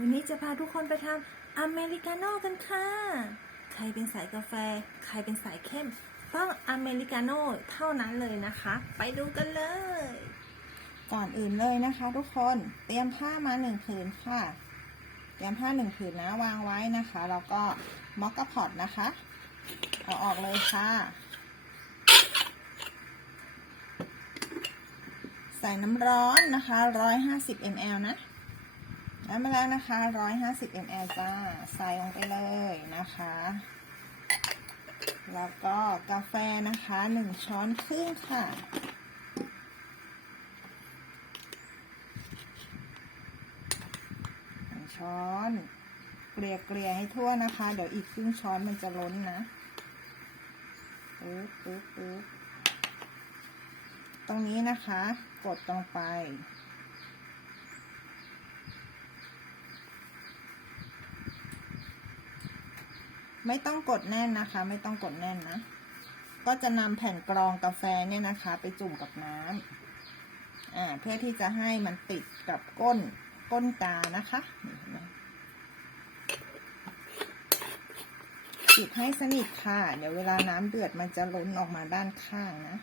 วันนี้จะพาทุกคนไปทำอเมริกาโน่กันค่ะ ใครเป็นสายกาแฟ ใครเป็นสายเข้ม ต้องอเมริกาโน่เท่านั้นเลยนะคะ ไปดูกันเลย ก่อนอื่นเลยนะคะทุกคน เตรียมผ้ามาหนึ่งผืนค่ะ เตรียมผ้าหนึ่งผืนนะวางไว้นะคะ แล้วก็มอกกะพอตนะคะ เอาออกเลยค่ะใส่น้ำร้อนนะคะ 150 ml นะ น้ำมาแล้วนะคะ 150 ml จ้า ใส่ลงไปเลยนะคะ แล้วก็กาแฟนะคะ 1 ช้อนครึ่งค่ะหนึ่งช้อน เกลี่ยเกลี่ยให้ทั่วนะคะ เดี๋ยวอีกครึ่งช้อนมันจะล้นนะปึ๊บปึ๊บปึ๊บตรงนี้นะคะ กดลงไป ไม่ต้องกดแน่นนะคะ ไม่ต้องกดแน่นนะ ก็จะนำแผ่นกรองกาแฟเนี่ยนะคะ ไปจุ่มกับน้ำอ่าเพื่อที่จะให้มันติดกับก้นก้นกานะคะปิดให้สนิทค่ะ เดี๋ยวเวลาน้ำเดือดมันจะล้นออกมาด้านข้างนะ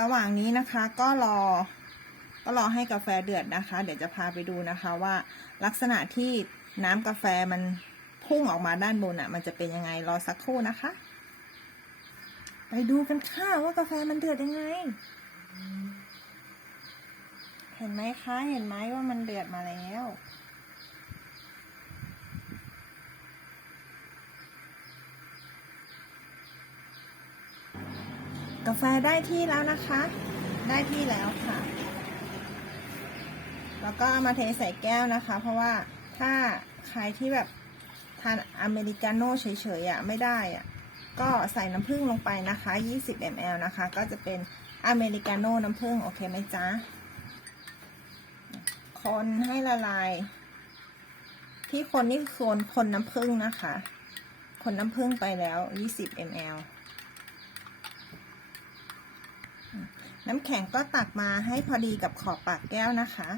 ระหว่างนี้นะคะก็รอก็รอให้กาแฟเดือดนะคะ เดี๋ยวจะพาไปดูนะคะว่าลักษณะที่น้ำกาแฟมันพุ่งออกมาด้านบนอะ่ะ มันจะเป็นยังไงรอสักครู่นะคะ ไปดูกันค่ะว่ากาแฟมันเดือดยังไง เห็นไหมคะ เห็นไหมว่ามันเดือดมาแล้ว กาแฟได้ที่แล้วนะคะ ได้ที่แล้วค่ะ แล้วก็เอามาเทใส่แก้วนะคะ เพราะว่าถ้าใครที่แบบทานอเมริกาโน่เฉยๆอะไม่ได้อะก็ใส่น้ำผึ้งลงไปนะคะ 20 ml นะคะ ก็จะเป็นอเมริกาโน่น้ำผึ้งโอเคไหมจ๊ะ คนให้ละลาย ที่คนนี่คือคนคนน้ำผึ้งนะคะ คนน้ำผึ้งไปแล้ว 20 ml น้ำแข็งก็ตักมาให้พอดีกับขอบปากแก้วนะคะ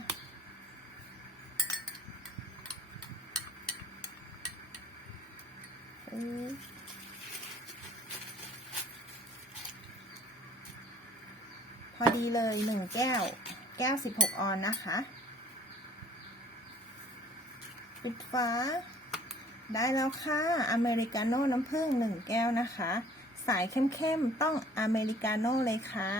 พอดีเลยหนึ่งแก้ว แก้วสิบหกออนนะคะ ปิดฟ้า ได้แล้วค่ะ อเมริกาโน่น้ำผึ้งหนึ่งแก้วนะคะ สายเข้มๆ ต้องอเมริกาโน่เลยค่ะ